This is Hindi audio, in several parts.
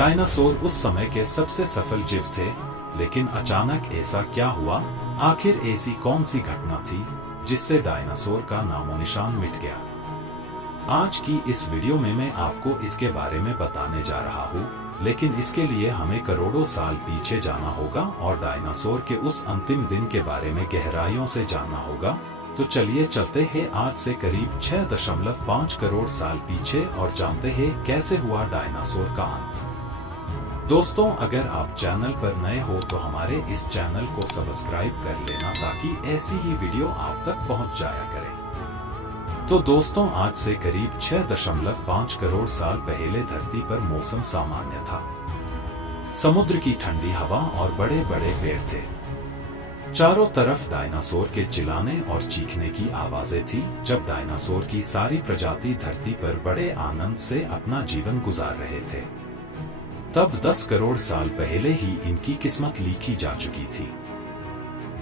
डायनासोर उस समय के सबसे सफल जीव थे, लेकिन अचानक ऐसा क्या हुआ? आखिर ऐसी कौन सी घटना थी जिससे डायनासोर का नामोनिशान मिट गया? आज की इस वीडियो में मैं आपको इसके बारे में बताने जा रहा हूँ, लेकिन इसके लिए हमें करोड़ों साल पीछे जाना होगा और डायनासोर के उस अंतिम दिन के बारे में गहराइयों से जानना होगा। तो चलिए चलते हैं आज से करीब 6.5 करोड़ साल पीछे और जानते हैं कैसे हुआ डायनासोर का अंत। दोस्तों, अगर आप चैनल पर नए हो तो हमारे इस चैनल को सब्सक्राइब कर लेना ताकि ऐसी ही वीडियो आप तक पहुंच जाया करे। तो दोस्तों, आज से करीब 6.5 करोड़ साल पहले धरती पर मौसम सामान्य था। समुद्र की ठंडी हवा और बड़े बड़े पेड़ थे। चारों तरफ डायनासोर के चिल्लाने और चीखने की आवाजें थी जब डायनासोर की सारी प्रजाति धरती पर बड़े आनंद से अपना जीवन गुजार रहे थे। तब 10 करोड़ साल पहले ही इनकी किस्मत लिखी जा चुकी थी।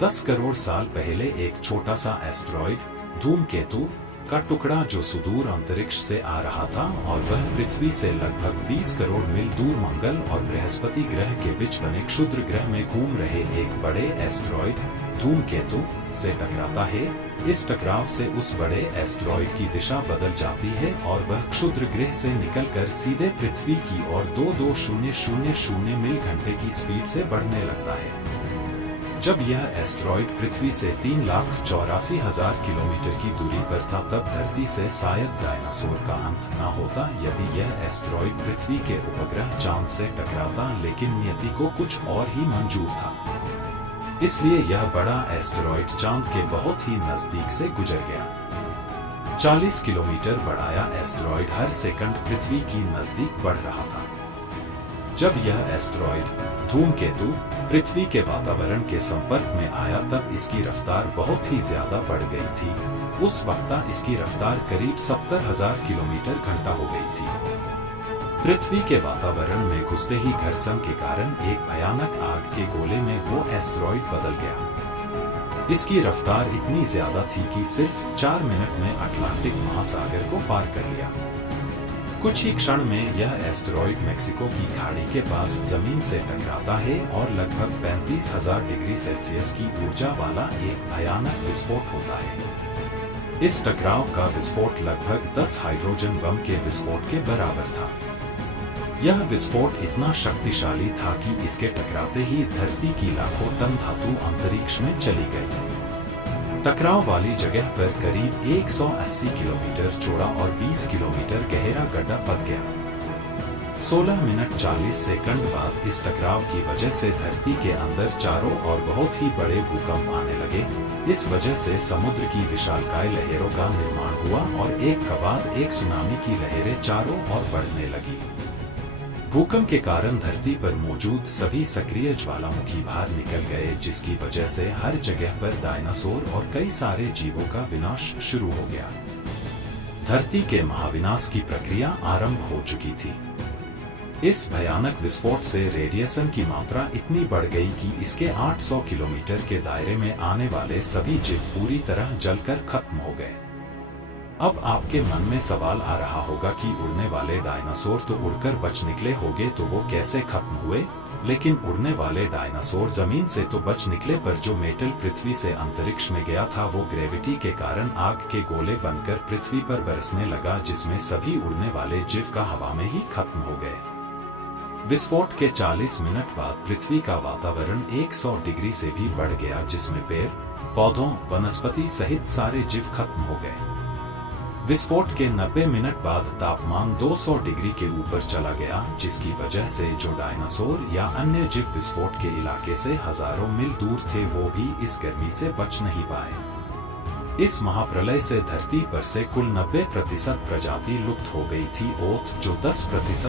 10 करोड़ साल पहले एक छोटा सा एस्टेरॉयड धूमकेतु का टुकड़ा जो सुदूर अंतरिक्ष से आ रहा था और वह पृथ्वी से लगभग 20 करोड़ मील दूर मंगल और बृहस्पति ग्रह के बीच बने क्षुद्र ग्रह में घूम रहे एक बड़े एस्टेरॉयड धूमकेतु से टकराता है। इस टकराव से उस बड़े एस्टेरॉयड की दिशा बदल जाती है और वह क्षुद्र ग्रह से निकलकर सीधे पृथ्वी की ओर 22000 मील घंटे की स्पीड से बढ़ने लगता है। जब यह एस्टेरॉयड पृथ्वी से 3,84,000 किलोमीटर की दूरी पर था, तब धरती से शायद डायनासोर का अंत न होता यदि यह एस्टेरॉयड पृथ्वी के उपग्रह चांद से टकराता, लेकिन नियति को कुछ और ही मंजूर था। इसलिए यह बड़ा एस्टेरॉयड चांद के बहुत ही नजदीक से गुजर गया। 40 किलोमीटर बढ़ाया एस्टेरॉयड हर सेकंड पृथ्वी की नजदीक बढ़ रहा था। जब यह एस्टेरॉयड धूमकेतु पृथ्वी के वातावरण के संपर्क में आया, तब इसकी रफ्तार बहुत ही ज्यादा बढ़ गई थी। उस वक्त इसकी रफ्तार करीब 70,000 किलोमीटर घंटा हो गई थी। पृथ्वी के वातावरण में घुसते ही घर्षण के कारण एक भयानक आग के गोले में वो एस्टेरॉयड बदल गया। इसकी रफ्तार इतनी ज्यादा थी कि सिर्फ 4 मिनट में अटलांटिक महासागर को पार कर लिया। कुछ ही क्षण में यह एस्टेरॉयड मेक्सिको की खाड़ी के पास जमीन से टकराता है और लगभग 35,000 डिग्री सेल्सियस की ऊर्जा वाला एक भयानक विस्फोट होता है। इस टकराव का विस्फोट लगभग 10 हाइड्रोजन बम के विस्फोट के बराबर था। यह विस्फोट इतना शक्तिशाली था कि इसके टकराते ही धरती की लाखों टन धातु अंतरिक्ष में चली गई। टकराव वाली जगह पर करीब 180 किलोमीटर चौड़ा और 20 किलोमीटर गहरा गड्ढा पड़ गया। 16 मिनट 40 सेकंड बाद इस टकराव की वजह से धरती के अंदर चारों ओर बहुत ही बड़े भूकंप आने लगे। इस वजह से समुद्र की विशालकाय लहरों का निर्माण हुआ और एक के बाद एक सुनामी की लहरें चारों ओर बढ़ने लगी। भूकंप के कारण धरती पर मौजूद सभी सक्रिय ज्वालामुखी बाहर निकल गए, जिसकी वजह से हर जगह पर डायनासोर और कई सारे जीवों का विनाश शुरू हो गया। धरती के महाविनाश की प्रक्रिया आरंभ हो चुकी थी। इस भयानक विस्फोट से रेडिएशन की मात्रा इतनी बढ़ गई कि इसके 800 किलोमीटर के दायरे में आने वाले सभी जीव पूरी तरह जलकर खत्म हो गए। अब आपके मन में सवाल आ रहा होगा कि उड़ने वाले डायनासोर तो उड़कर बच निकले होंगे, तो वो कैसे खत्म हुए? लेकिन उड़ने वाले डायनासोर जमीन से तो बच निकले, पर जो मेटल पृथ्वी से अंतरिक्ष में गया था वो ग्रेविटी के कारण आग के गोले बनकर पृथ्वी पर बरसने लगा, जिसमें सभी उड़ने वाले जीव का हवा में ही खत्म हो गए। विस्फोट के 40 मिनट बाद पृथ्वी का वातावरण 100 डिग्री से भी बढ़ गया, जिसमें पेड़ पौधों वनस्पति सहित सारे जीव खत्म हो गए। विस्फोट के 90 मिनट बाद तापमान 200 डिग्री के ऊपर चला गया, जिसकी वजह से जो डायनासोर या अन्य जीव विस्फोट के इलाके से हजारों मील दूर थे वो भी इस गर्मी से बच नहीं पाए। इस महाप्रलय से धरती पर से कुल 90% प्रजाति लुप्त हो गई थी और जो 10%